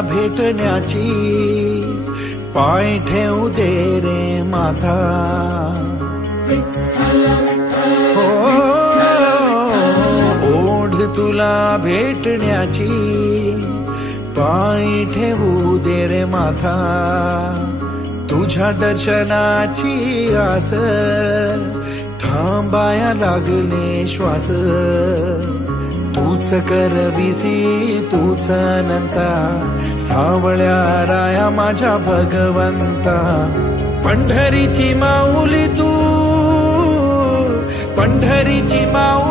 भेटण्याची पाय ठेवू दे रे माता हो ओढ तुला भेटण्याची पाय ठेवू दे रे माता तुझ्या दर्शनाची आस थांबाया लागले श्वास तूच करविसी तूच अनंता सावळ्या राया माझ्या भगवंता पंढरीची माऊली तू पंढरीची माऊली